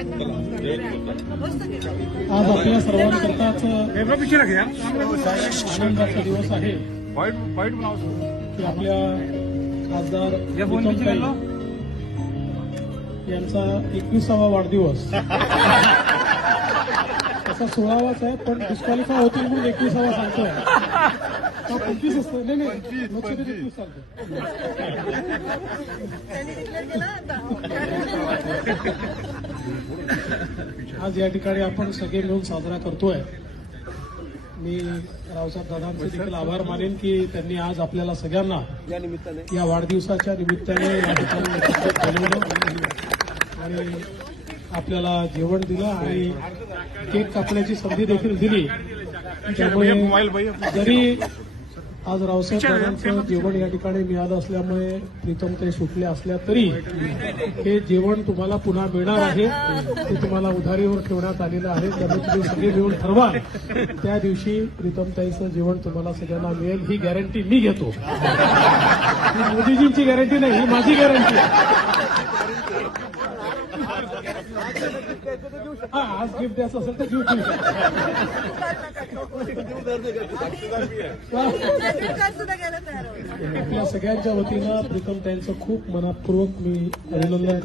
आज आपल्या सर्वांकरताच आनंदाचा दिवस आहे. वाईट वाईट नाव की आपल्या खासदार यांचा एकविसावा वाढदिवस. तसा सोळावाच आहे पण डिस्क्वालिफाय होतील म्हणून एकविसावा सांगतोय. हा, पंचवीस असतं. नाही नाही. लोकसभेत एकवीस सांगतो आज या ठिकाणी आपण सगळे मिळून साजरा करतोय मी रावसाहेब दादांचे देखील आभार मानेन की त्यांनी आज आपल्याला सगळ्यांना या वाढदिवसाच्या निमित्ताने या ठिकाणी आणि आपल्याला जेवण दिलं आणि केक कापण्याची संधी देखील दिली त्यामुळे जरी आज रावसाहेब दादांचं जेवण या ठिकाणी मिळालं असल्यामुळे प्रीतम ते सुटले असल्या तरी हे जेवण तुम्हाला पुन्हा मिळणार आहे. ते तुम्हाला उधारीवर ठेवण्यात आलेलं आहे. त्यामुळे तुम्ही सगळे मिळून ठरवा. त्या दिवशी प्रीतमताईचं जेवण तुम्हाला सगळ्यांना मिळेल. ही गॅरंटी मी घेतो. मोदीजींची गॅरंटी नाही ही माझी गॅरंटी हा आज गिफ्ट द्यायचं असेल तर गिफ्ट देऊ. सुद्धा आपल्या सगळ्यांच्या वतीनं प्रीतम त्यांचं खूप मनापूर्वक मी अभिनंदन